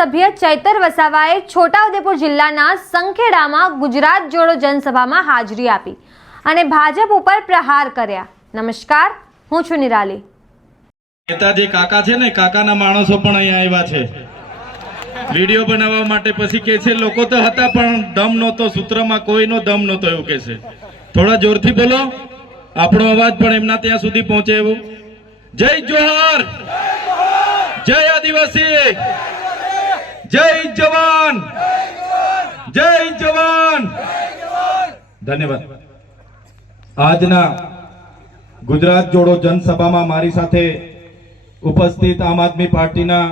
ધારાસભ્ય ચૈતર વસાવાએ છોટાઉદેપુર જિલ્લાના સંખેડામાં ગુજરાત જોડો જનસભામાં હાજરી આપી અને ભાજપ ઉપર પ્રહાર કર્યા। નમસ્કાર, હું છું નિરાલી। નેતાજી કાકા છે ને, કાકાના માણસો પણ અહીંયા આવ્યા છે વિડિયો બનાવવા માટે। પછી કહે છે લોકો તો હતા પણ દમ નહોતો, સૂત્રમાં કોઈનો દમ નહોતો એવું કહે છે। થોડા જોરથી બોલો, આપણો અવાજ પણ એમના ત્યાં સુધી પહોંચે એવું। જય જોહાર, જય આદિવાસી, જય જવાન, જય જવાન। ધન્યવાદ। આજના ગુજરાત જોડો જનસભામાં મારી સાથે ઉપસ્થિત આમ આદમી પાર્ટીના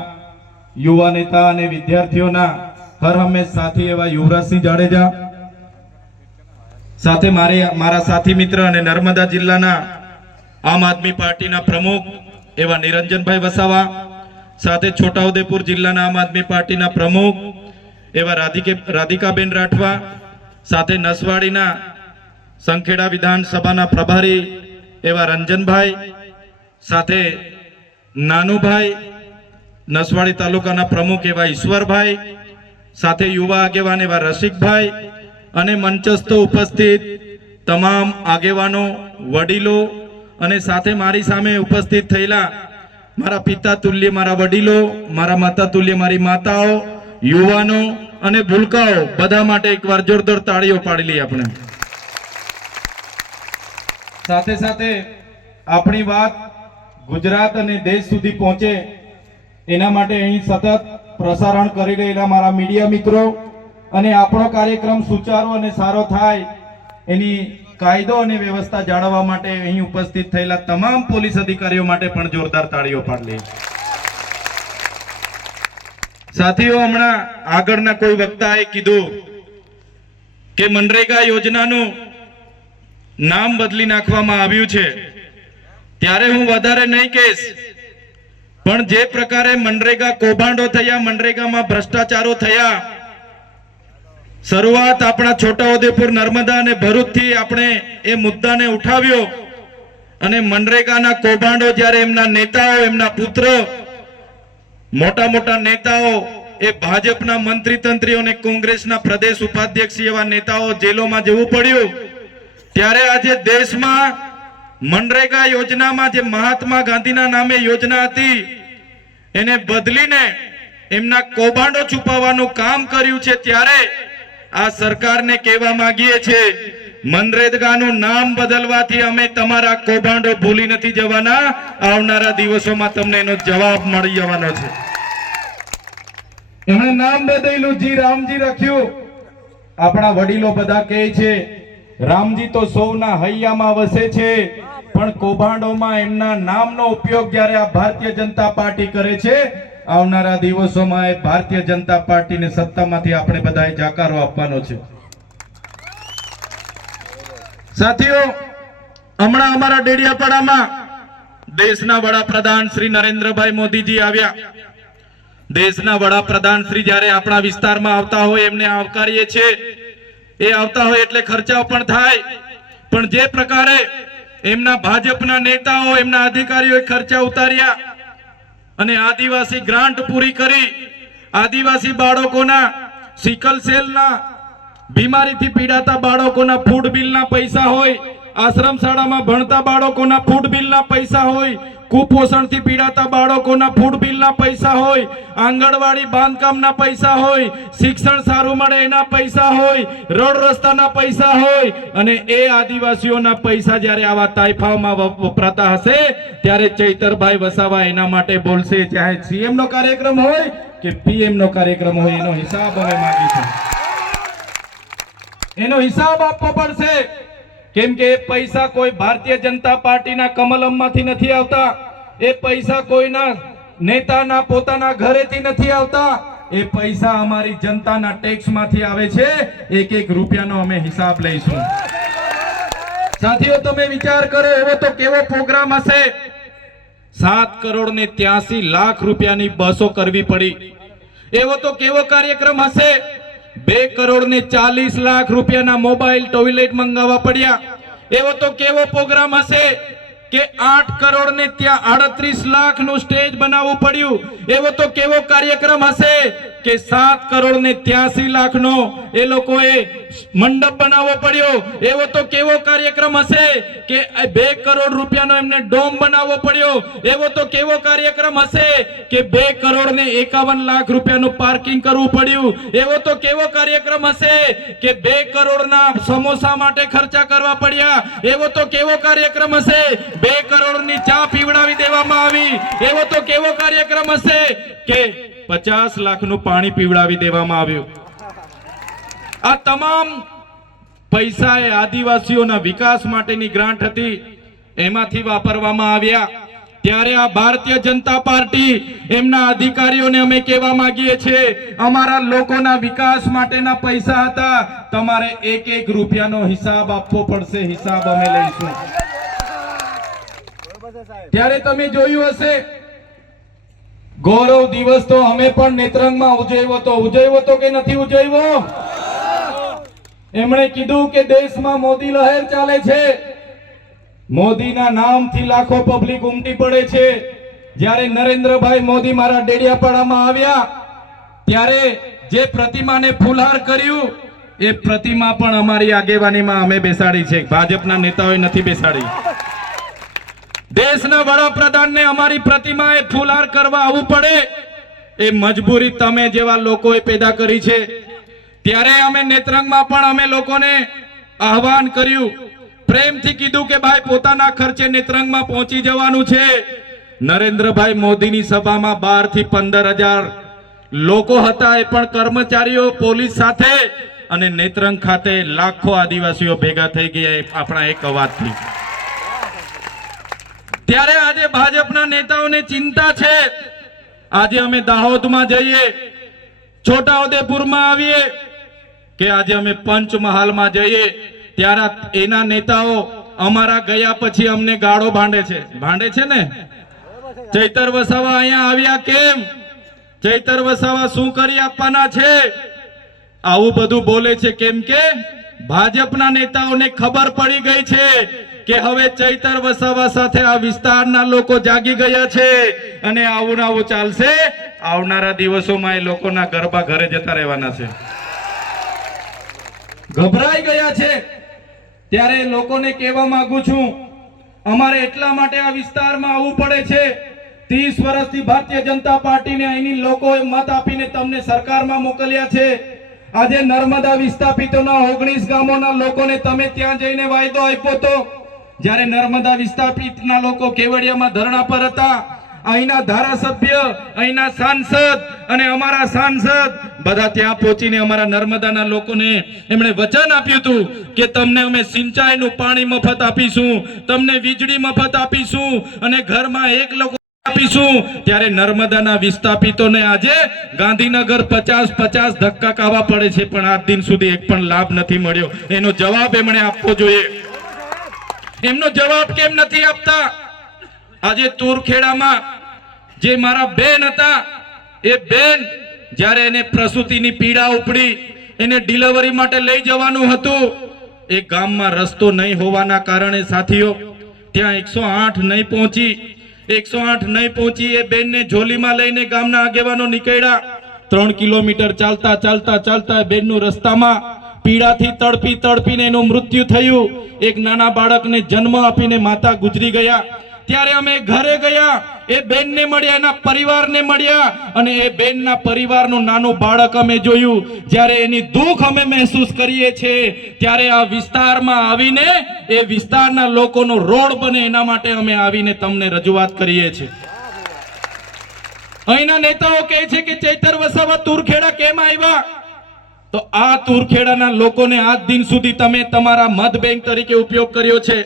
યુવા નેતા અને વિદ્યાર્થીઓના હર હંમેશ સાથી એવા યુવરાજસિંહ જાડેજા, સાથે મારા સાથી મિત્ર અને નર્મદા જિલ્લાના આમ આદમી પાર્ટીના પ્રમુખ એવા નિરંજનભાઈ વસાવા, સાથે છોટાઉદેપુર જિલ્લાના આમ આદમી પાર્ટીના પ્રમુખ એવા રાધિકાબેન રાઠવા, સાથે નસવાડીના સંખેડા વિધાનસભાના પ્રભારી એવા રંજનભાઈ, સાથે નાનુભાઈ નસવાડી તાલુકાના પ્રમુખ એવા ઈશ્વરભાઈ, સાથે યુવા આગેવાન એવા રસિકભાઈ અને મંચસ્થ ઉપસ્થિત તમામ આગેવાનો, વડીલો અને સાથે મારી સામે ઉપસ્થિત થયેલા મારા પિતા તુલ્ય મારા વડીલો, મારા માતા તુલ્ય મારી માતાઓ, યુવાનો અને ભૂલકાઓ બધા માટે એકવાર જોરદાર તાળીઓ પાડી લઈએ આપણે। સાથે સાથે આપણી વાત ગુજરાત અને દેશ સુધી પહોંચે એના માટે અહીં સતત પ્રસારણ કરી રહેલા મારા મીડિયા મિત્રો અને આપણો કાર્યક્રમ સુચારો અને સારો થાય એની કાયદો અને વ્યવસ્થા જાળવવા માટે અહીં ઉપસ્થિત થયેલા તમામ પોલીસ અધિકારીઓ માટે પણ જોરદાર તાળીઓ પાડી લઈએ। સાથીઓ, હમણાં આગળના કોઈ વક્તાએ કીધું કે મનરેગા યોજનાનું નામ બદલી નાખવામાં આવ્યું છે, ત્યારે હું વધારે નહીં કહીશ, પણ જે પ્રકારે મનરેગા કૌભાંડો થયા, મનરેગામાં ભ્રષ્ટાચારો થયા, શરૂઆત આપણા છોટાઉદેપુર, નર્મદા અને ભરૂચથી આપણે એ મુદ્દાને ઉઠાવ્યો અને મનરેગાના કૌભાંડો જ્યારે એમના નેતાઓ, એમના પુત્ર, મોટા મોટા નેતાઓ, એ ભાજપના મંત્રી તંત્રીઓ અને કોંગ્રેસના પ્રદેશ ઉપાધ્યક્ષ એવા નેતાઓ જેલોમાં જવું પડ્યું, ત્યારે આજે દેશમાં મનરેગા યોજનામાં જે મહાત્મા ગાંધીના નામે યોજના હતી એને બદલીને એમના કૌભાંડો છુપાવવાનું કામ કર્યું છે। ત્યારે આ સરકારને કહેવા માંગીએ છીએ, મનરેગાનું નામ બદલવાથી અમે તમારા કૌભાંડો ભૂલી નથી જવાના, આવનારા દિવસોમાં તમને એનો જવાબ મળી જવાનો છે। એમણે નામ બદલ્યું, જી રામજી રાખ્યું। આપણા વડીલો બધા કહે છે રામજી તો સૌના હૈયામાં વસે છે, પણ કૌભાંડોમાં એમના નામનો ઉપયોગ જ્યારે આ ભારતીય જનતા પાર્ટી કરે છે, આવનારા દિવસોમાં એ ભારતીય જનતા પાર્ટીને સત્તામાંથી આપણે બધાએ જાકારો આપવાનો છે। સાથીઓ, હમણાં અમારા ડેડિયાપાડામાં દેશના વડાપ્રધાન શ્રી નરેન્દ્રભાઈ મોદીજી આવ્યા। દેશના વડાપ્રધાન શ્રી જ્યારે આપણા વિસ્તારમાં આવતા હોય એમને આવકારીએ છીએ। એ આવતા હોય એટલે ખર્ચાઓ પણ થાય, પણ જે પ્રકારે એમના ભાજપના નેતાઓ, એમના અધિકારીઓએ ખર્ચા ઉતાર્યા અને આદિવાસી ગ્રાન્ટ પૂરી કરી, આદિવાસી બાળકોના સિકલ સેલના બીમારીથી પીડાતા બાળકોના ફૂડ બિલના પૈસા હોય, આશ્રમ શાળામાં ભણતા બાળકોના ફૂડ બિલના પૈસા હોય, કુપોષણથી પીડાતા બાળકોના ફૂડ બિલના પૈસા હોય, આંગણવાડી બાંધકામના પૈસા હોય, શિક્ષણ સારું મળે એના પૈસા હોય, રોડ રસ્તાના પૈસા હોય, અને એ આદિવાસીઓના પૈસા જ્યારે આવા તાઇફાઓમાં વપરાતા હશે ત્યારે ચૈતરભાઈ વસાવા એના માટે બોલશે। ચાહે સીએમ નો કાર્યક્રમ હોય કે પીએમ નો કાર્યક્રમ હોય, એનો હિસાબ અમે માંગીશું, એનો હિસાબ આપવો પડશે। કેમ કે એ પૈસા કોઈ ભારતીય જનતા પાર્ટીના કમલમમાંથી નથી આવતા, એ પૈસા કોઈના નેતાના પોતાના ઘરેથી નથી આવતા, એ પૈસા અમારી જનતાના ટેક્સમાંથી આવે છે। એક એક રૂપિયાનો અમે હિસાબ લઈશું। સાથીઓ, તમે વિચાર કરો, એવો તો કેવો પ્રોગ્રામ હશે, 7 કરોડ ને 83 લાખ રૂપિયાની બસો કરવી પડી। એવો તો કેવો કાર્યક્રમ હશે, 2 કરોડ ને 40 લાખ રૂપિયાના મોબાઈલ ટોયલેટ મંગાવવા પડ્યા। એવો તો કેવો પ્રોગ્રામ હશે કે 8 કરોડ ને ત્યાં 38 લાખ નું સ્ટેજ બનાવવું પડ્યું। એવો તો કેવો કાર્યક્રમ હશે કે 7 કરોડ ને 83 લાખનો એ લોકોએ મંડપ બનાવવો પડ્યો. એવો તો કેવો કાર્યક્રમ હશે કે 2 કરોડ રૂપિયાનો એમને ડોમ બનાવવો પડ્યો. એવો તો કેવો કાર્યક્રમ હશે કે 2 કરોડ ને 51 લાખ રૂપિયાનું પાર્કિંગ કરવું પડ્યું. એવો તો કેવો કાર્યક્રમ હશે કે 2 કરોડના સમોસા માટે ખર્ચા કરવા પડ્યા. એવો તો કેવો કાર્યક્રમ હશે 2 કરોડની ચા પીવડાવી દેવામાં આવી. એવો તો કેવો કાર્યક્રમ હશે કે 50 લાખનું પાણી પીવડાવી દેવામાં આવ્યું. આ તમામ પૈસા એ આદિવાસીઓના વિકાસ માટેની ગ્રાન્ટ હતી, એમાંથી વાપરવામાં આવ્યા. ત્યારે આ ભારતીય જનતા પાર્ટી એમના અધિકારીઓને અમે કહેવા માંગીએ છીએ, અમારા લોકોના વિકાસ માટેના પૈસા હતા, તમારે 1-1 રૂપિયાનો હિસાબ આપવો પડશે. હિસાબ અમે લઈશું. ત્યારે તમે જોયું હશે ગૌરવ દિવસ તો અમે પણ નેત્રંગમાં ઉજવ્યો તો કે નથી ઉજવ્યો? એમણે કીધું કે દેશમાં મોદી લહેર ચાલે છે, મોદીના નામથી લાખો પબ્લિક ઉમટી પડે છે. જ્યારે નરેન્દ્રભાઈ મોદી મારા ડેડિયાપાડામાં આવ્યા ત્યારે જે પ્રતિમાને ફૂલહાર કર્યું એ પ્રતિમા પણ અમારી આગેવાનીમાં અમે બેસાડી છે, ભાજપના નેતાઓએ નથી બેસાડી. દેશના વડાપ્રધાનને અમારી પ્રતિમાએ ફૂલહાર કરવા આવવું પડે એ મજબૂરી તમે જેવા લોકોએ પેદા કરી છે. ત્યારે અમે નેત્રંગમાં પણ અમે લોકોને આહવાન કર્યું, પ્રેમથી કીધું કે ભાઈ પોતાના ખર્ચે નેત્રંગમાં પહોંચી જવાનું છે. નરેન્દ્રભાઈ મોદીની સભામાં 12 થી 15,000 લોકો હતા, એ પણ કર્મચારીઓ પોલીસ સાથે, અને નેત્રંગ ખાતે લાખો આદિવાસીઓ ભેગા થઈ ગયા આપણા એક અવાજથી. ત્યારે આજે ભાજપના નેતાઓને ચિંતા છે. આજે અમે દાહોદમાં જઈએ, છોટાઉદેપુરમાં આવીએ કે આજે અમે પંચમહાલમાં જઈએ, ત્યારે એના નેતાઓ અમારા ગયા પછી અમને ગાળો ભાંડે છે ને. ચૈતર વસાવા અહીંયા આવ્યા કેમ? ચૈતર વસાવા શું કરી આપવાના છે? આવું બધું બોલે છે કેમ કે ભાજપના નેતાઓને ખબર પડી ગઈ છે કે હવે ચૈતર વસાવા સાથે આ વિસ્તારના લોકો જાગી ગયા છે, અને આવું ચાલશે. આવનારા દિવસોમાં એ લોકોના ગરબા ઘરે જતા રહેવાના છે. ગભરાઈ ગયા છે. ત્યારે લોકોને કહેવા માંગુ છું, અમારે એટલા માટે આ વિસ્તારમાં આવવું પડે છે. 30 વર્ષથી ભારતીય જનતા પાર્ટીને અહીંની લોકોએ મત આપીને તમને સરકારમાં મોકલ્યા છે. આજે નર્મદા વિસ્થાપિતોના 19 ગામોના લોકોને તમે ત્યાં જઈને વાયદો આપ્યો તો. જ્યારે નર્મદા વિસ્થાપિતના લોકો કેવડિયામાં ધરણા પર હતા, અહીંના ધારાસભ્ય, અહીંના સાંસદ અને અમારા સાંસદ બધા ત્યાં પહોંચીને અમારા નર્મદાના લોકોને એમણે વચન આપ્યું હતું કે તમને અમે સિંચાઈનું પાણી મફત આપીશું, તમને વીજળી મફત આપીશું, અને ઘરમાં 1 લોકો આપીશું. ત્યારે નર્મદાના વિસ્થાપિતોને આજે ગાંધીનગર 50 ધક્કા ખાવા પડે છે, પણ આજ દિન સુધી એક પણ લાભ નથી મળ્યો. એનો જવાબ એમણે આપવો જોઈએ. એમનો જવાબ કેમ નથી આપતા? આજે તુરખેડામાં જે મારા બેન હતા, એ બેન જ્યારે એને પ્રસૂતિની પીડા ઉપડી, એને ડિલિવરી માટે લઈ જવાનું હતું, એ ગામમાં રસ્તો નહીં હોવાના કારણે સાથીઓ ત્યાં 108 નહીં પહોંચી. એ બેનને ઝોલીમાં લઈને ગામના આગેવાનો નીકળ્યા. 3 કિલોમીટર ચાલતા બેનનું રસ્તામાં પીડાથી તડપીને એનું મૃત્યુ થયું. એક નાના બાળકને જન્મ આપીને માતા ગુજરી ગયા. ત્યારે અમે ઘરે ગયા, એ બેનને મળ્યા, એના પરિવારને મળ્યા, અને એ બેનના પરિવારનું નાનું બાળક અમે જોયું. જ્યારે એની દુઃખ અમે મહેસૂસ કરીએ છીએ, ત્યારે આ વિસ્તારમાં આવીને એ વિસ્તારના લોકોનો રોડ બને એના માટે અમે આવીને તમને રજૂઆત કરીએ છીએ. અહીંના નેતાઓ કહે છે કે ચૈતર વસાવા તુરખેડા કેમ આવ્યા? તો આ તુરખેડાના લોકોને આજ દિન સુધી તમે તમારા મત બેંક તરીકે ઉપયોગ કર્યો છે.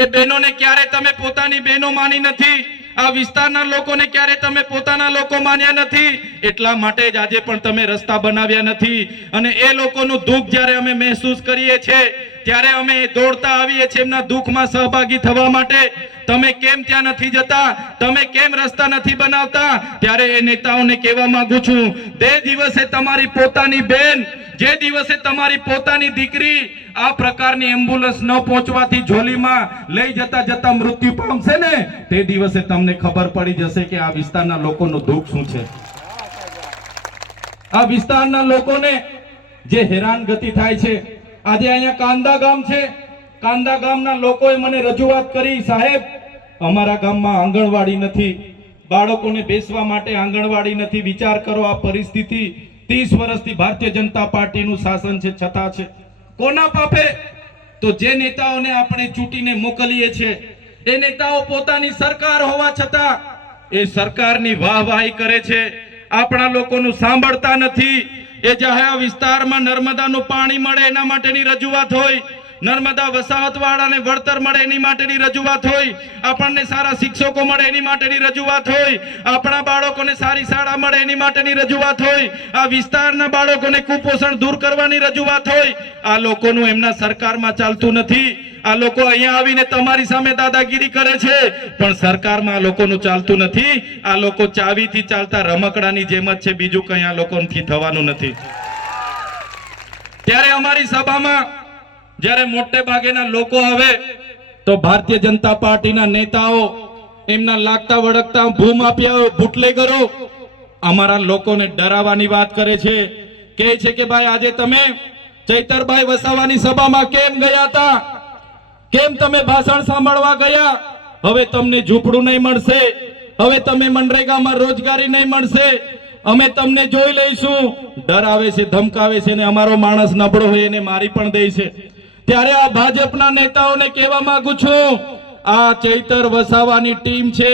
એ બહેનોને ક્યારે તમે પોતાની બહેનો માની નથી. આ વિસ્તારના લોકોને ક્યારે તમે પોતાના લોકો માન્યા નથી. એટલા માટે જ આજે પણ તમે રસ્તા બનાવ્યા નથી. અને એ લોકોનું દુઃખ જ્યારે અમે મહેસૂસ કરીએ છીએ, ત્યારે અમે દોડતા આવીએ છીએ એમના દુઃખમાં સહભાગી થવા માટે. તમે કેમ ત્યાં નથી જતા? તમે કેમ રસ્તા નથી બનાવતા? ત્યારે એ નેતાઓને કહેવા માંગુ છું, તે દિવસે તમારી પોતાની બેન, જે દિવસે તમારી પોતાની દીકરી આ પ્રકારની એમ્બ્યુલન્સ ન પહોંચવાથી ઝોલીમાં લઈ જતા મૃત્યુ પામશે ને, તે દિવસે તમને ખબર પડી જશે કે આ વિસ્તારના લોકોનું દુઃખ શું છે. આ વિસ્તારના લોકોને જે હેરાનગતિ થાય છે. આજે અહીંયા કાંદા ગામ છે, કાંદા ગામના લોકોએ મને રજૂઆત કરી, સાહેબ અમારા ગામમાં આંગણવાડી નથી, બાળકોને બેસવા માટે આંગણવાડી નથી. વિચાર કરો, આ પરિસ્થિતિ 30 વર્ષથી ભારતીય જનતા પાર્ટીનું શાસન છે છતાં છે. કોના પાપે? તો જે નેતાઓને આપણે ચૂંટીને મોકલીએ છીએ એ નેતાઓ પોતાની સરકાર હોવા છતાં એ સરકારની વાહવાહી કરે છે, આપણા લોકોનું સાંભળતા નથી. એ જાહેર વિસ્તારમાં નર્મદાનું પાણી મળે એના માટેની રજૂઆત હોય, નર્મદા વસાહતવાળાને વળતર મળે એની માટેની રજૂઆત હોય, આપણને સારા શિક્ષકો મળે એની માટેની રજૂઆત હોય, આપણા બાળકોને સારી શાળા મળે એની માટેની રજૂઆત હોય, આ વિસ્તારના બાળકોને કુપોષણ દૂર કરવાની રજૂઆત હોય. આ લોકોનું એમના સરકારમાં ચાલતું નથી. આ લોકો અહીંયા આવીને તમારી સામે દાદાગીરી કરે છે, પણ સરકારમાં આ લોકોનું ચાલતું નથી. આ લોકો ચાવીથી ચાલતા રમકડાની જેમ જ છે, બીજું કંઈ આ લોકોથી થવાનું નથી. ત્યારે અમારી સભામાં જ્યારે મોટે ભાગેના લોકો આવે તો ભારતીય જનતા પાર્ટીના નેતાઓ એમના લાગતા વળગતા ભૂમાફિયાઓ, બુટલેગરો અમારા લોકોને ડરાવવાની વાત કરે છે. કહે છે કે ભાઈ આજે તમે ચૈતરભાઈ વસાવાની સભામાં કેમ ગયા હતા, કેમ તમે ભાષણ સાંભળવા ગયા? હવે તમને ઝૂંપડું નહીં મળશે, હવે તમે મનરેગામાં રોજગારી નહીં મળશે, અમે તમને જોઈ લઈશું. ડરાવે છે, ધમકાવે છે, ને અમારો માણસ નબળો હોય એને મારી પણ દે છે. ત્યારે આ ભાજપના નેતાઓને કહેવા માંગુ છું, આ ચૈતર વસાવાની ટીમ છે,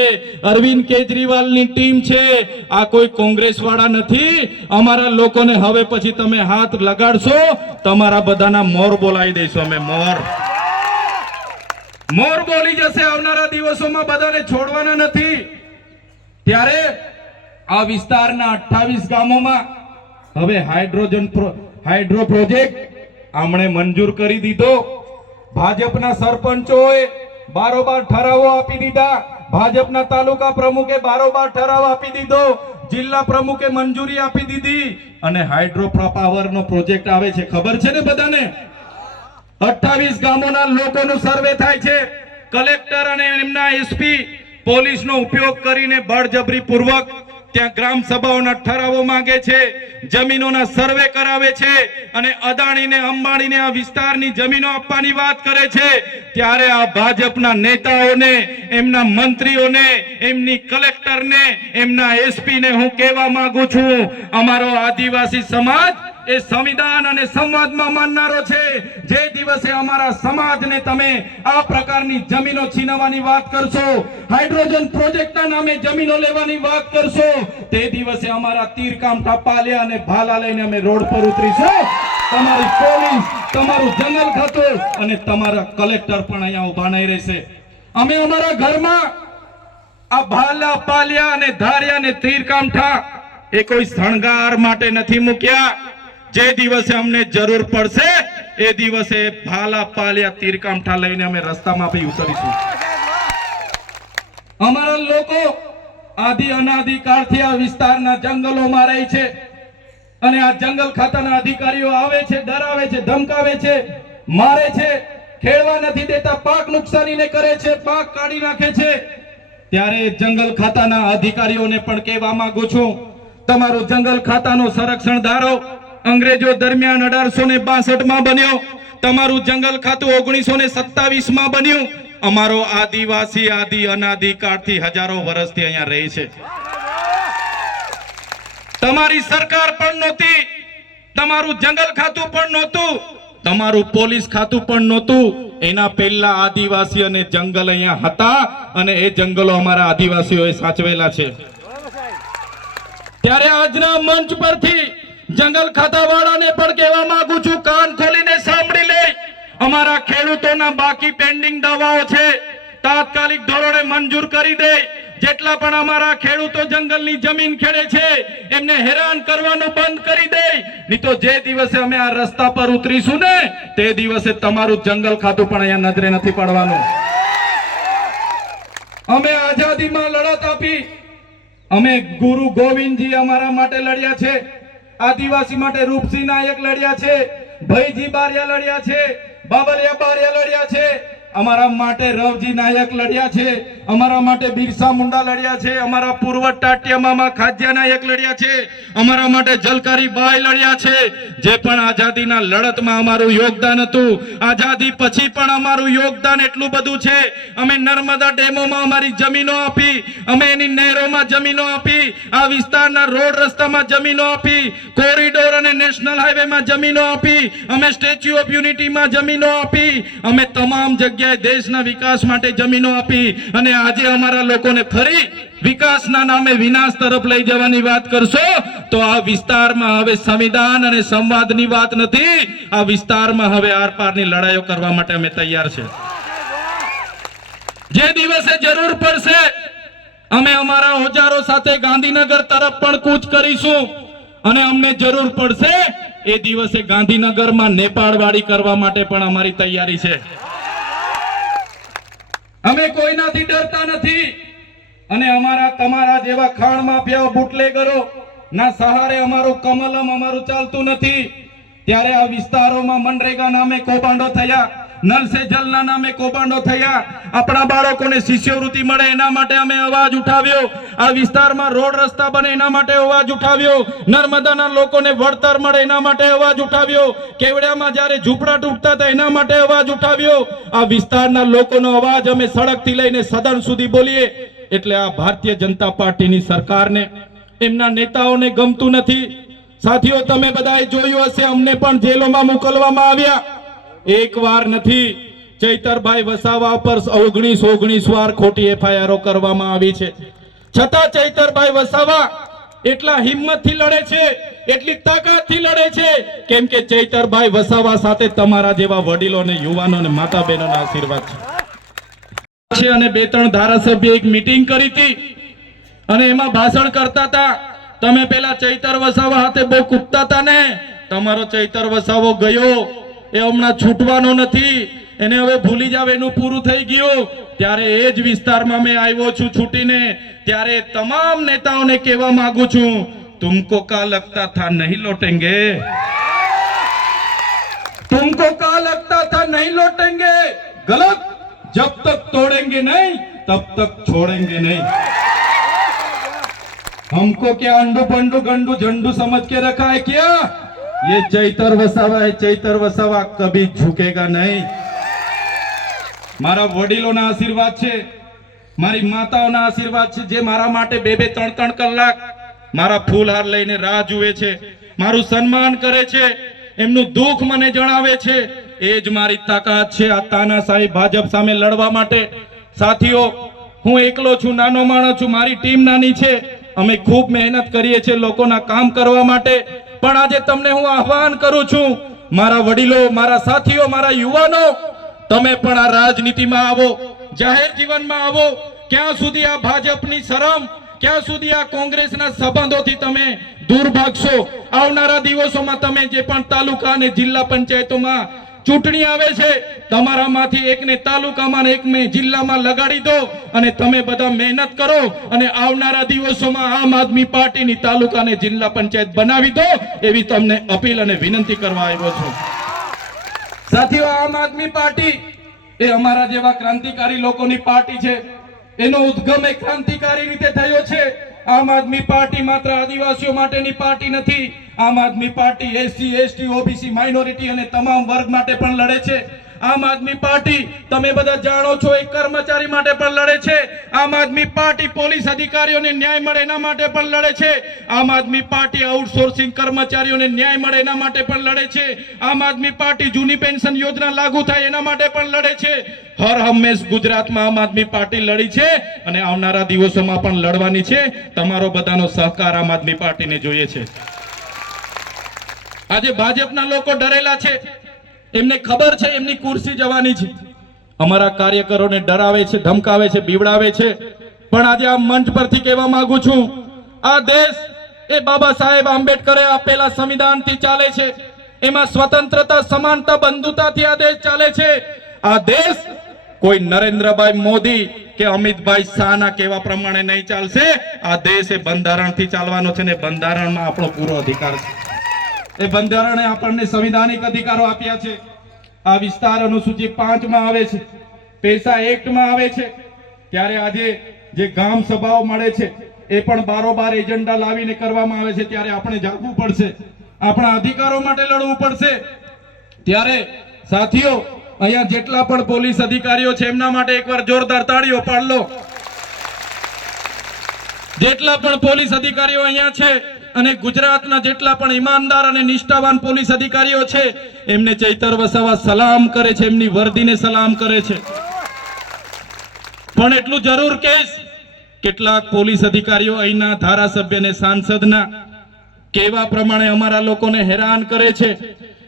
અરવિંદ કેજરીવાલની ટીમ છે, આ કોઈ કોંગ્રેસ વાળા નથી. અમારા લોકોને હવે પછી તમે હાથ લગાડશો, તમારા બધાના મોર બોલાવી દઈશું અમે. મોર બોલી જશે આવનારા દિવસોમાં, બધાને છોડવાના નથી. ત્યારે આ વિસ્તારના 28 ગામોમાં હવે હાઇડ્રો પ્રોજેક્ટ આમણે મંજૂર કરી દીધો. ભાજપના સરપંચોએ બારોબાર ઠરાવો આપી દીધા, ભાજપના તાલુકા પ્રમુખે બારોબાર ઠરાવ આપી દીધો, જિલ્લા પ્રમુખે મંજૂરી આપી દીધી, અને હાઇડ્રો પાવરનો પ્રોજેક્ટ આવે છે. ખબર છે ને બધાને? 28 ગામોના લોકોનું સર્વે થાય છે. કલેક્ટર અને એમના એસપી પોલીસનો ઉપયોગ કરીને બળજબરી પૂર્વક ત્યાં ગ્રામ સભાઓના ઠરાવો માંગે છે, જમીનોના સર્વે કરાવે છે, અને અદાણીને અંબાણીને આ વિસ્તારની જમીનો આપવાની વાત કરે છે. ત્યારે આ ભાજપના નેતાઓને, એમના મંત્રીઓને, એમની કલેક્ટરને, એમના એસપીને હું કહેવા માંગુ છું, અમારો આદિવાસી સમાજ એ સંવિધાન અને સંવાદમાં માનનારો છે. જે દિવસે અમારા સમાજને તમે આ પ્રકારની જમીનો છીનવવાની વાત કરશો, હાઇડ્રોજન પ્રોજેક્ટના નામે જમીનો લેવાની વાત કરશો, તે દિવસે અમારા તીરકામઠા, પાલિયા અને ભાલા લઈને અમે રોડ પર ઉતરીશું. તમારી પોલીસ, તમારું જંગલ ખાતું અને તમારા કલેક્ટર પણ અહીંયા ઉભા નહીં રહેશે. અમે અમારા ઘરમાં આ ભાલા, પાલિયા અને ધારિયા અને તીરકામઠા એ કોઈ શણગાર માટે નથી મૂક્યા. જે દિવસે અમને જરૂર પડશે એ દિવસે ભાલા, પાલિયા, તીરકામઠા લઈને અમે રસ્તામાં બી ઉતરીશું. અમારા લોકો આદિ અનાદિ કાળથી આ વિસ્તારના જંગલોમાં રહે છે, અને આ જંગલ ખાતાના અધિકારીઓ આવે છે, ડરાવે છે, ધમકાવે છે, મારે છે, ખેડવા નથી દેતા, પાક નુકસાનીને કરે છે, પાક કાઢી નાખે છે. ત્યારે જંગલ ખાતાના અધિકારીઓને પણ કહેવા માંગુ છું, તમારું જંગલ ખાતાનો સંરક્ષણ ધારો અંગ્રેજો દરમિયાન 1862 બન્યો, તમારું જંગલ ખાતું 1927 બન્યું. અમારો આદિવાસી આદિ અનાદિ કાળથી હજારો વર્ષથી અહીંયા રહે છે. તમારી સરકાર પણ નહોતી, તમારું જંગલ ખાતું પણ નહોતું, તમારું પોલીસ ખાતું પણ નહોતું. એના પહેલા આદિવાસી અને જંગલ અહીંયા હતા, અને એ જંગલો અમારા આદિવાસીઓએ સાચવેલા છે. ત્યારે આજના મંચ પરથી જંગલ ખાતા વાળાને પણ કહેવા માંગુ છું, કાન ખોલીને સાંભળી લે. અમારા ખેડૂતોના બાકી પેન્ડિંગ દાવાઓ છે, તાત્કાલિક ધોરણે મંજૂર કરી દે. જેટલા પણ અમારા ખેડૂતો જંગલની જમીન ખેડે છે એમને હેરાન કરવાનું બંધ કરી દે. નહીં તો જે દિવસે અમે આ રસ્તા પર ઉતરીશું ને તે દિવસે તમારું જંગલ ખાતું પણ અહીંયા નજરે નથી પડવાનું. અમે આઝાદીમાં લડત આપી, અમે ગુરુ ગોવિંદજી અમારા માટે લડ્યા છે, આદિવાસી માટે રૂપસિંહ નાયક લડ્યા છે, ભૈજી બારિયા લડ્યા છે, બાબરિયા બારિયા લડ્યા છે, અમારા માટે રવજી નાયક લડ્યા છે, અમારા માટે બિરસા મુંડા લડ્યા છે, અમારા પૂર્વ ટાટિયામાં ખાજ્યા નાયક લડ્યા છે, અમારા માટે જલકારી બાઈ લડ્યા છે. જે પણ આઝાદીના લડતમાં અમારું યોગદાન હતું, આઝાદી પછી પણ અમારું યોગદાન એટલું બધું છે. અમે નર્મદા ડેમોમાં અમારી જમીનો આપી, અમે એની નહેરોમાં જમીનો આપી, આ વિસ્તારના રોડ રસ્તામાં જમીનો આપી, કોરિડોર અને નેશનલ હાઈવેમાં જમીનો આપી, અમે સ્ટેચ્યુ ઓફ યુનિટીમાં જમીનો આપી, અમે તમામ જગ્યાએ દેશના વિકાસ માટે જમીનો આપી. અને આજે અમારા લોકોને ફરી વિકાસના નામે વિનાશ તરફ લઈ જવાની વાત કરશો તો આ વિસ્તારમાં હવે સંવિધાન અને સંવાદની વાત નથી, આ વિસ્તારમાં હવે આરપારની લડાઈઓ કરવા માટે અમે તૈયાર છે. જે દિવસે જરૂર પડશે અમે અમારા ઓજારો સાથે ગાંધીનગર તરફ પણ કૂચ કરીશું, અને અમને જરૂર પડશે એ દિવસે ગાંધીનગરમાં નેપાળવાડી કરવા માટે પણ અમારી તૈયારી છે. અમે કોઈનાથી ડરતા નથી, અને અમારા તમારા જેવા ખાણ માફિયાઓ બુટલેગરો ના સહારે અમારું કમલમ અમારું ચાલતું નથી. ત્યારે આ વિસ્તારોમાં મનરેગા નામે કૌભાંડો થયા, નલ સે જલના નામે કૌભાંડો થયા, આપણા બાળકોને શિષ્યવૃત્તિ મળે એના માટે અમે અવાજ ઉઠાવ્યો, આ વિસ્તારમાં રોડ રસ્તા બને એના માટે અવાજ ઉઠાવ્યો, નર્મદાના લોકોને વળતર મળે એના માટે અવાજ ઉઠાવ્યો, કેવડિયામાં જ્યારે ઝૂંપડા તૂટતા હતા એના માટે અવાજ ઉઠાવ્યો. આ વિસ્તારના લોકોનો અવાજ અમે સડકથી લઈને સદન સુધી બોલીએ. એટલે આ ભારતીય જનતા પાર્ટીની સરકારને, એમના નેતાઓને ગમતું નથી. સાથીઓ, તમે બધાએ જોયું હશે, અમને પણ જેલોમાં મોકલવામાં આવ્યા. એક વાર નથી, ચૈતરભાઈ વસાવા પર 19 વાર ખોટી એફઆઈઆરો કરવામાં આવી છે. છતાં ચૈતરભાઈ વસાવા એટલા હિંમતથી લડે છે, એટલી તાકાતથી લડે છે, કેમ કે ચૈતરભાઈ વસાવા સાથે તમારા જેવા વડીલો અને યુવાનો અને માતા બહેનોના આશીર્વાદ છે. અને 2-3 ધારાસભ્ય એક મીટિંગ કરી હતી અને એમાં ભાષણ કરતા હતા. તમે પેલા ચૈતર વસાવા હાથે બહુ કૂદતા હતા ને, તમારો ચૈતર વસાવો ગયો, એ હમણાં છૂટવાનો નથી, એને હવે ભૂલી જાવ, એનું પૂરું થઈ ગયું. ત્યારે એ જ વિસ્તારમાં મેં આવ્યો છું છૂટીને. ત્યારે તમામ નેતાઓને કહેવા માંગુ છું, तुमको क्या लगता था नहीं लौटेंगे, तुमको क्या लगता था नहीं लौटेंगे, गलत. जब तक तोड़ेंगे नहीं तब तक छोड़ेंगे नहीं. हमको क्या अंडू बंडू गंडू झंडू समझ के रखा है क्या? ये चैतर वसावा है, चैतर वसावा कभी झुकेगा नहीं. मारा वडीलोना आशीर्वाद છે, મારી માતાઓના આશીર્વાદ છે, જે મારા માટે 2-3 કલાક મારા ફૂલહાર લઈને રાહ જુએ છે, મારું સન્માન કરે છે, એમનું દુઃખ મને જણાવે છે. એ જ મારી તાકાત છે આ તાનાશાહી ભાજપ સામે લડવા માટે. સાથીઓ, હું એકલો છું, નાનો માણસ છું, મારી ટીમ નાની છે, અમે ખૂબ મહેનત કરીએ છીએ લોકોના કામ કરવા માટે. પણ આજે તમને હું આહ્વાન કરું છું, મારા વડીલો, મારા સાથીઓ, મારા યુવાનો, તમે પણ આ રાજનીતિમાં આવો, જાહેર જીવનમાં આવો. ક્યાં સુધી આ ભાજપની શરમ, ક્યાં સુધી આ કોંગ્રેસના સંબંધોથી તમે દૂર ભાગશો? આવનારા દિવસોમાં તમે જે પણ તાલુકા અને જિલ્લા પંચાયતોમાં ચૂંટણી આવે છે, તમારામાંથી એકને તાલુકામાં એકને જિલ્લામાં લગાડી દો અને તમે બધા મહેનત કરો અને આવનારા દિવસોમાં આમ આદમી પાર્ટીની તાલુકા અને જિલ્લા પંચાયત બનાવી દો, એવી તમને અપીલ અને વિનંતી કરવા આવ્યો છું. સાથીઓ, આમ આદમી પાર્ટી એ અમારા જેવા ક્રાંતિકારી લોકોની પાર્ટી છે. એનો ઉદ્ગમ એક ક્રાંતિકારી રીતે થયો છે. આમ આદમી પાર્ટી માત્ર આદિવાસીઓ માટેની પાર્ટી નથી. Aam Aadmi party SC, ST, OBC, minority અને તમામ વર્ગ માટે પણ લડે છે. આમ આદમી પાર્ટી, તમે બધા જાણો છો, એક કર્મચારી માટે પણ લડે છે. આમ આદમી પાર્ટી પોલીસ અધિકારીઓને ન્યાય મળે એના માટે પણ લડે છે. આમ આદમી પાર્ટી આઉટસોર્સિંગ કર્મચારીઓને ન્યાય મળે એના માટે પણ લડે છે. આમ આદમી પાર્ટી જૂની પેન્શન યોજના લાગુ થાય એના માટે પણ લડે છે. હર હંમેશ ગુજરાતમાં આમ આદમી પાર્ટી લડી છે અને આવનારા દિવસોમાં પણ લડવાની છે. તમારો બધાનો સહકાર આમ આદમી પાર્ટીને જોઈએ છે. આજે ભાજપના લોકો ડરેલા છે, એમને ખબર છે એમની ખુરશી જવાની છે. અમારા કાર્યકરોને ડરાવે છે, ધમકાવે છે, બીવડાવે છે. પણ આજે આ મંચ પરથી કહેવા માંગુ છું, આ દેશ એ બાબા સાહેબ આંબેડકરે આપેલા સંવિધાનથી ચાલે છે. એમાં સ્વતંત્રતા, સમાનતા, બંધુતાથી આ દેશ ચાલે છે. આ દેશ કોઈ નરેન્દ્રભાઈ મોદી કે અમિતભાઈ શાહના કહેવા પ્રમાણે નહીં ચાલશે. આ દેશ એ બંધારણથી ચાલવાનો છે ને બંધારણમાં આપણો પૂરો અધિકાર છે. એ બંધારણે આપણને સંવિધાનિક અધિકારો આપ્યા છે. આ વિસ્તાર અનુસૂચિ 5 માં આવે છે પૈસા એક્ટમાં આવે છે ત્યારે આજે જે ગામ સભાઓ મળે છે એ પણ બારોબાર એજન્ડા લાવીને કરવામાં આવે છે ત્યારે આપણે જાગવું પડશે, આપણા અધિકારો માટે લડવું પડશે। ત્યારે સાથીઓ, અહીંયા જેટલા પણ પોલીસ અધિકારીઓ છે એમના માટે એકવાર જોરદાર તાળીઓ પાડ લો। જેટલા પણ પોલીસ અધિકારીઓ અહીંયા છે અને ગુજરાતના જેટલા પણ ઈમાનદાર અને નિષ્ઠાવાન પોલીસ અધિકારીઓ છે એમને ચૈતર વસાવા સલામ કરે છે, એમની વર્દીને સલામ કરે છે। પણ એટલું જરૂર કહીશ, કેટલાક પોલીસ અધિકારીઓ અહીંના ધારાસભ્યને સાંસદના કેવા પ્રમાણે અમારા લોકોને હેરાન કરે છે।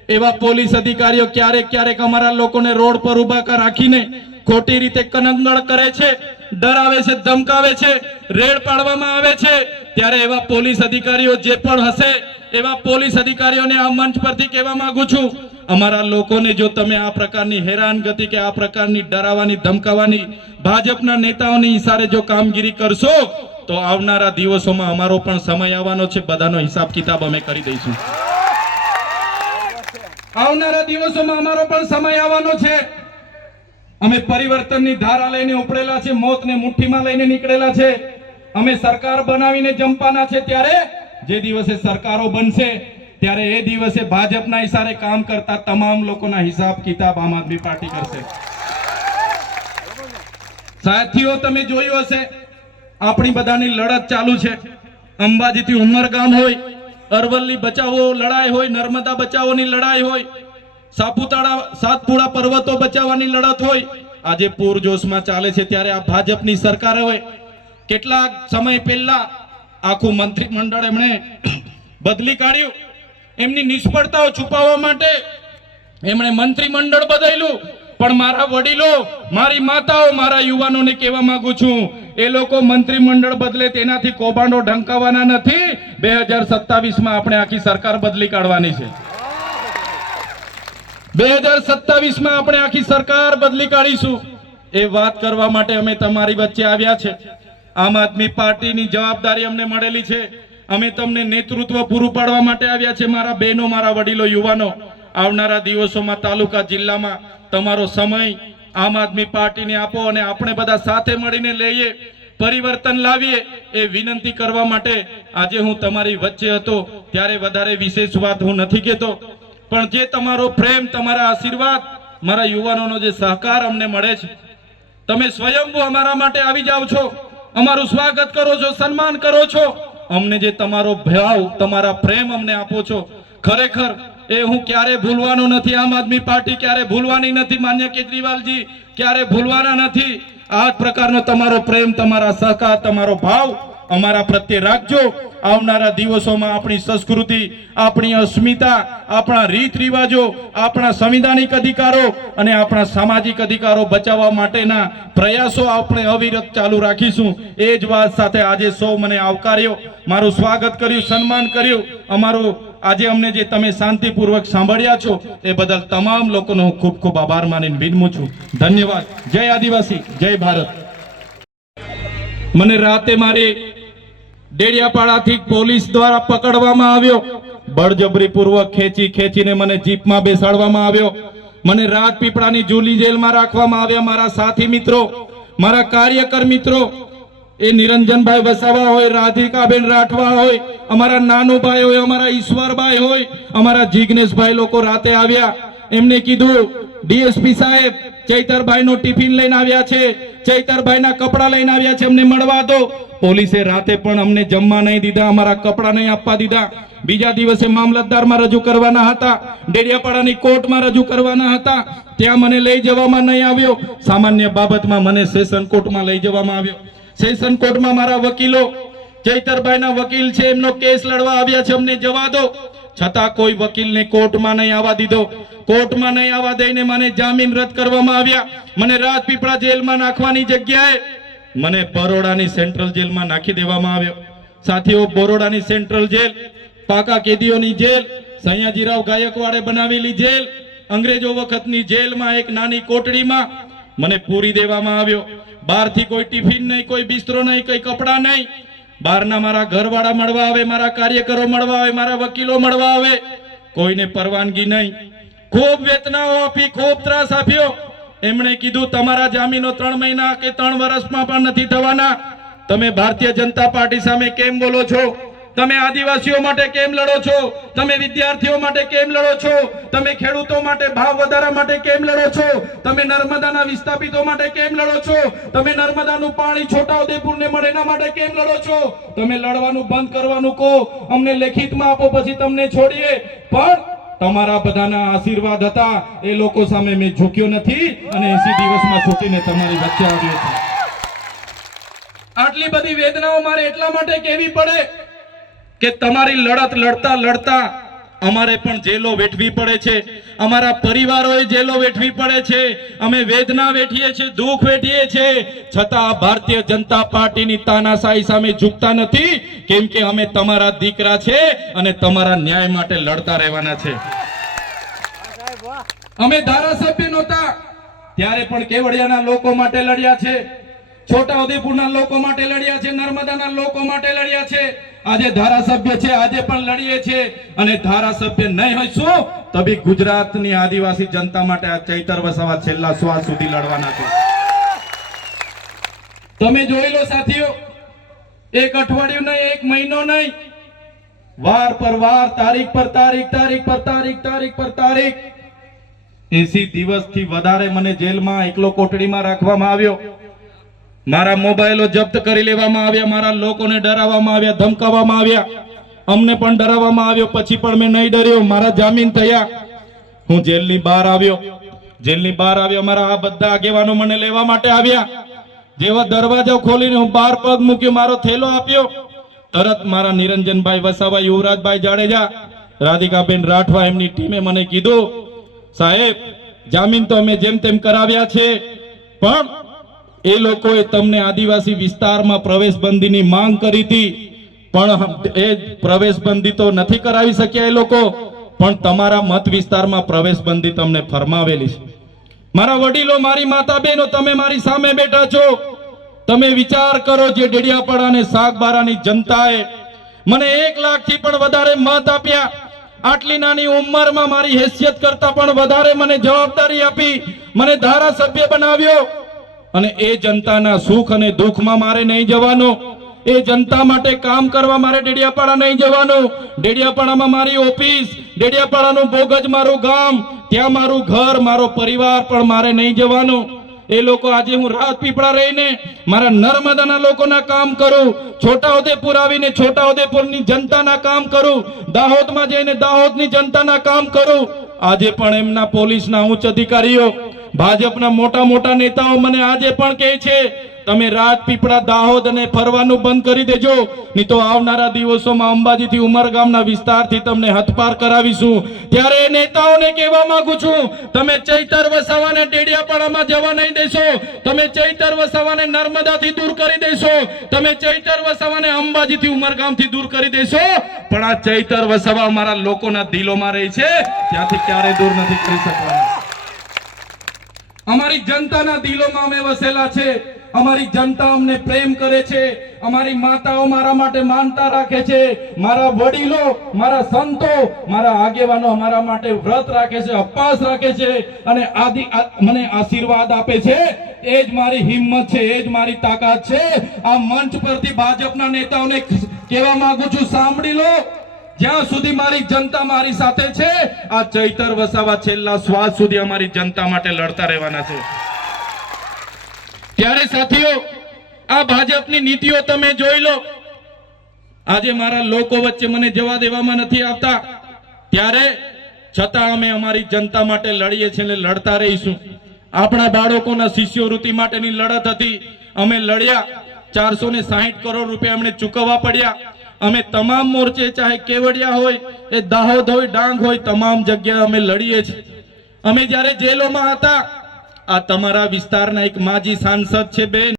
એવા પોલીસ અધિકારીઓ ક્યારેક ક્યારેક અમારા લોકોને રોડ પર ઉભા રાખીને ખોટી રીતે કનંગળ કરે છે, ડરાવે છે, ધમકાવે છે, રેડ પાડવામાં આવે છે। ત્યારે એવા પોલીસ અધિકારીઓ જે પણ હશે એવા પોલીસ અધિકારીઓને આ મંચ પરથી કહેવા માંગુ છું, અમારા લોકોને જો તમે આ પ્રકારની હેરાનગતિ કે આ પ્રકારની ડરાવવાની ધમકાવવાની ભાજપના નેતાઓની ઈશારે જો કામગીરી કરશો તો આવનારા દિવસોમાં અમારો પણ સમય આવવાનો છે, બધાનો હિસાબ કિતાબ અમે કરી દઈશું। આવનારા દિવસોમાં અમારો પણ સમય આવવાનો છે। અમે પરિવર્તનની ધારા લઈને ઉપડેલા છે, મોતને મુઠ્ઠીમાં લઈને નીકળેલા છે। અમે સરકાર બનાવીને જંપવાના છે। ત્યારે જે દિવસે સરકારો બનશે ત્યારે એ દિવસે ભાજપના ઈશારે કામ કરતા તમામ લોકોના હિસાબ કિતાબ આમ આદમી પાર્ટી કરશે। સાથીઓ, તમે જોયું હશે આપણી બધાની લડત ચાલુ છે। અંબાજીથી ઉમરગામ હોય, અરવલ્લી બચાવો લડાઈ હોય, નર્મદા બચાવોની લડાઈ હોય, સાતપુડા પર્વતો બચાવવાની લડત હોય, આજે પૂરજોશમાં ચાલે છે। ત્યારે આ ભાજપની સરકાર હોય, કેટલાક સમય પહેલા આખું મંત્રીમંડળ એમણે બદલી કાઢ્યું। એમની નિષ્ફળતાઓ છુપાવવા માટે એમણે મંત્રીમંડળ બદલ્યું। પણ મારા વડીલો, મારી માતાઓ, મારા યુવાનોને કહેવા માંગુ છું, એ લોકો મંત્રીમંડળ બદલે તેનાથી કૌભાંડો ઢંકાવવાના નથી। 2027માં આપણે આખી સરકાર બદલી કાઢવાની છે। 2027માં આપણે આખી સરકાર બદલી કાઢીશું। એ વાત કરવા માટે અમે તમારી વચ્ચે આવ્યા છે। આમ આદમી પાર્ટીની જવાબદારી અમને મળેલી છે। અમે તમને નેતૃત્વ પૂરું પાડવા માટે આવ્યા છે। મારા બહેનો, મારા વડીલો, યુવાનો, આવનારા દિવસોમાં તાલુકા જિલ્લામાં તમારો સમય આમ આદમી પાર્ટીને આપો અને આપણે બધા સાથે મળીને લઈએ, પરિવર્તન લાવીએ, એ વિનંતી કરવા માટે આજે હું તમારી વચ્ચે હતો। ત્યારે વધારે વિશેષ વાત હું નથી કહેતો, પણ જે તમારો પ્રેમ, તમારા આશીર્વાદ, મારા યુવાનોનો જે સહકાર અમને મળે છે, તમે સ્વયંભૂ અમારા માટે આવી જાવ છો, અમારું સ્વાગત કરો છો, સન્માન કરો છો, અમને જે તમારો ભાવ, તમારા પ્રેમ અમને આપો છો, ખરેખર એ હું ક્યારે ભૂલવાનો નથી। આમ આદમી પાર્ટી ક્યારે ભૂલવાની નથી। માન્ય કેજરીવાલજી ક્યારે ભૂલવાના નથી। આ પ્રકારનો તમારો પ્રેમ, તમારા સહકાર, તમારો ભાવ અમારા પ્રત્યે રાખજો। આવનારા દિવસોમાં આપણી સંસ્કૃતિ, આપણી અસ્મિતા, આપણા રીત રિવાજો, આપણા સંવિધાનિક અધિકારો અને આપણા સામાજિક અધિકારો બચાવવા માટેના પ્રયાસો આપણે અવિરત ચાલુ રાખીશું। એ જ વાત સાથે આજે સૌ મને આવકાર્યો, મારું સ્વાગત કર્યું, સન્માન કર્યું। અમારું આજે અમને જે તમે શાંતિપૂર્વક સાંભળ્યા છો એ બદલ તમામ લોકોનો હું ખૂબ ખૂબ આભાર માનીને વિનમું છું। ધન્યવાદ। જય આદિવાસી, જય ભારત। મને રાતે મારી ડેડિયાપાડાથી પોલીસ દ્વારા પકડવામાં આવ્યો, બળજબરીપૂર્વક ખેંચીને મને જીપમાં બેસાડવામાં આવ્યો। મને રાજપીપળાની જૂલી જેલમાં રાખવામાં આવ્યા। મારા સાથી મિત્રો, મારા કાર્યકર મિત્રો, એ નિરંજનભાઈ વસાવા હોય, રાધિકાબેન રાઠવા હોય, અમારા નાનુભાઈ હોય, અમારા ઈશ્વરભાઈ હોય, અમારા જિગ્નેશભાઈ લોકો રાતે આવ્યા। એમને કીધું, ડીએસપી સાહેબ ચૈતરભાઈનો ટિફિન લઈને આવ્યા છે, ચૈતરભાઈના કપડા લઈને આવ્યા છે, અમને મળવા દો। પોલીસે રાતે પણ અમને જમવા નહીં દીધા, અમારા કપડા નહીં આપવા દીધા। બીજા દિવસે મામલતદારમાં રજૂ કરવાના હતા, ડેડિયાપાડાની કોર્ટમાં રજૂ કરવાના હતા, ત્યાં મને લઈ જવામાં નહીં આવ્યો। સામાન્ય બાબતમાં મને સેશન કોર્ટમાં લઈ જવામાં આવ્યો। સેશન કોર્ટમાં મારા વકીલો, ચૈતરભાઈના વકીલ છે, એમનો કેસ લડવા આવ્યા છે, અમને જવા દો। છતાં કોઈ વકીલને કોર્ટમાં નહીં આવવા દીધો। કોર્ટમાં નહીં આવવા દઈને મને જામીન રદ કરવામાં આવ્યા। મને રાજપીપળા જેલમાં નાખવાની જગ્યાએ મને બરોડાની સેન્ટ્રલ જેલમાં નાખી દેવામાં આવ્યો। સાથીઓ, બરોડાની સેન્ટ્રલ જેલ પાકા કેદીઓની જેલ, સયાજીરાવ ગાયકવાડે બનાવેલી જેલ, અંગ્રેજો વખતની જેલમાં એક નાની કોટડીમાં મને પૂરી દેવામાં આવ્યો। બહારથી કોઈ ટિફિન નહીં, કોઈ બિસ્તરો નહીં, કોઈ કપડા નહીં। બહારના મારા ઘરવાળા મળવા આવે, મારા કાર્યકરો મળવા આવે, મારા વકીલો મળવા આવે, કોઈને પરવાનગી નહીં। ખૂબ વેતનાઓ આપી, ખૂબ ત્રાસ આપ્યો, એમણે કીધું તમારા જામીનો 3 મહિના કે 3 વર્ષમાં પણ નથી થવાના. તમે ભારતીય જનતા પાર્ટી સામે કેમ બોલો છો? તમે આદિવાસીઓ માટે કેમ લડો છો? તમે વિદ્યાર્થીઓ માટે કેમ લડો છો? તમે ખેડૂતો માટે ભાવ વધારા માટે કેમ લડો છો? તમે નર્મદાના વિસ્થાપિતો માટે કેમ લડો છો? તમે નર્મદાનું પાણી છોટાઉદેપુરને મળે એના માટે કેમ લડો છો? તમે લડવાનું બંધ કરવાનું કહો, અમને લેખિતમાં આપો, પછી તમને છોડીએ. પણ તમારા બધાના આશીર્વાદ હતા, એ લોકો સામે મેં ઝૂક્યો નથી અને 80 દિવસમાં ઝૂકીને તમારી વચ્ચે આવ્યો છું. આટલી બધી વેદનાઓ મારે એટલા માટે કહેવી પડે કે તમારી લડત લડતા લડતા અમારે પણ જેલો વેઠવી પડે છે, અમારા પરિવારોએ જેલો વેઠવી પડે છે, અમે વેદના વેઠીએ છીએ, દુઃખ વેઠીએ છીએ, છતાં ભારતીય જનતા પાર્ટીની તાનાશાહી સામે ઝૂકતા નથી, કેમ કે અમે તમારા દીકરા છે અને તમારા ન્યાય માટે લડતા રહેવાના છે. અમે ધારાસભ્ય નહોતા ત્યારે પણ કેવડિયાના લોકો માટે લડ્યા છે, છોટાઉદેપુરના લોકો માટે લડ્યા છે, નર્મદાના લોકો માટે લડ્યા છે. આજે ધારાસભ્ય છે, આજે પણ લડીએ છે અને ધારાસભ્ય નહીં હોઈશું તો બી ગુજરાતની આદિવાસી જનતા માટે આ ચૈતર વસાવા છેલ્લા શ્વાસ સુધી લડવાના છે. તમે જોઈ લો સાથીઓ, એક અઠવાડિયું નહીં, એક મહિનો નહીં, વાર પર વાર, તારીખ પર તારીખ, તારીખ પર તારીખ, તારીખ પર તારીખ, 80 દિવસથી વધારે મને જેલમાં એકલો કોટડીમાં રાખવામાં આવ્યો. મારા મોબાઈલો જપ્ત કરી લેવામાં આવ્યા, મારા લોકોને ડરાવવામાં આવ્યા, ધમકાવવામાં આવ્યા, અમને પણ ડરાવવામાં આવ્યો. પછી પણ મેં નહીં ડર્યો, મારા જામીન થયા. હું જેલની બહાર આવ્યો. જેલની બહાર આવ્યો, મારા આ બધા આગેવાનો મને લેવા માટે આવ્યા. જેવા દરવાજો ખોલીને હું બહાર પગ મૂક્યો, મારો થેલો આપ્યો, તરત મારા નિરંજનભાઈ વસાવા, યુવરાજભાઈ જાડેજા, રાધિકાબેન રાઠવા, એમની ટીમે મને કીધું, સાહેબ જામીન તો અમે જેમ તેમ કરાવ્યા છે, પણ એ લોકોએ તમને આદિવાસી વિસ્તારમાં પ્રવેશબંધીની માંગ કરી હતી, પણ એ પ્રવેશબંધી તો નથી કરાવી શક્યા એ લોકો, પણ તમારા મત વિસ્તારમાં પ્રવેશબંધી તમને ફરમાવેલી છે. મારા વડીલો, મારી માતા બહેનો, તમે મારી સામે બેઠા છો, તમે વિચાર કરો, જે ડેડિયાપાડા અને સાગબારાની જનતાએ મને 1 લાખથી પણ વધારે મત આપ્યા, આટલી નાની ઉંમરમાં મારી હેસિયત કરતા પણ વધારે મને જવાબદારી આપી, મને ધારાસભ્ય બનાવ્યો, અને એ જનતાના સુખ અને દુઃખમાં મારે નહીં જવાનું, એ જનતા માટે કામ કરવા મારે ડેડિયાપાડા નહીં જવાનું. ડેડિયાપાડામાં મારી ઓફિસ, ડેડિયાપાડાનું બોગજ મારું ગામ, ત્યાં મારું ઘર, મારો પરિવાર પણ મારે નહીં જવાનું. એ લોકો આજે હું રાજપીપળા રહીને મારા નર્મદાના લોકોના કામ કરું, છોટાઉદેપુર આવીને છોટાઉદેપુરની જનતાના કામ કરું, દાહોદમાં જઈને દાહોદની જનતાના કામ કરું. આજે પણ એમના પોલીસના ઉચ્ચ અધિકારીઓ, ભાજપના મોટા મોટા નેતાઓ મને આજે પણ કહે છે, તમે રાજપીપળા, દાહોદ અને ફરવાનું બંધ કરી દેજો, નહીં તો આવનારા દિવસોમાં અંબાજીથી ઉમરગામના વિસ્તારથી તમને હથપાર કરાવીશું. ત્યારે એ નેતાઓને કહેવા માંગુ છું, તમે ચૈતર વસાવાને ડેડિયાપાડામાં જવા નહીં દેશો, તમે ચૈતર વસાવાને નર્મદાથી દૂર કરી દેશો, તમે ચૈતર વસાવાને અંબાજીથી ઉમરગામથી દૂર કરી દેશો, પણ આ ચૈતર વસાવા અમારા લોકોના દિલોમાં રહી છે, ત્યાંથી ક્યારે દૂર નથી કરી શકવાના. અમારી જનતાના દિલોમાં અમે વસેલા છે, અમારી જનતા અમને પ્રેમ કરે છે, અમારી માતાઓ મારા માટે માનતા રાખે છે, મારા વડીલો, મારા સંતો, મારા આગેવાનો અમારા માટે વ્રત રાખે છે, ઉપવાસ રાખે છે અને મને આશીર્વાદ આપે છે. એ જ મારી હિંમત છે, એ જ મારી તાકાત છે. આ મંચ પરથી ભાજપના નેતાઓને કહેવા માંગુ છું, સાંભળી લો, જ્યાં સુધી મારી જનતા મારી સાથે છે, આ ચૈતર વસાવા છેલ્લા શ્વાસ સુધી અમારી જનતા માટે લડતા રહેવાના છે. ત્યારે સાથીઓ, આ ભાજપની નીતિઓ તમે જોઈ લો. આજે મારા લોકો વચ્ચે મને જવા દેવામાં નથી આવતા, ત્યારે છતાં અમે અમારી જનતા માટે લડીએ છીએ અને લડતા રહીશું. આપણા બાળકોના શિષ્યવૃત્તિ માટેની લડત હતી, અમે લડ્યા. 460 કરોડ રૂપિયા અમને ચૂકવવા પડ્યા. અમે તમામ મોરચે, ચાહે કેવડિયા હોય, એ દાહોદ હોય, ડાંગ હોય, તમામ જગ્યાએ અમે લડીએ છીએ. અમે જ્યારે જેલોમાં હતા, આ તમારા વિસ્તારના એક માજી સાંસદ છે બેન.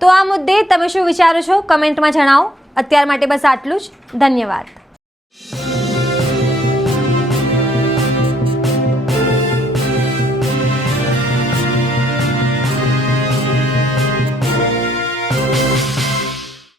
તો આ મુદ્દે તમે શું વિચારો છો કમેન્ટમાં જણાવો. અત્યાર માટે બસ આટલું જ. ધન્યવાદ.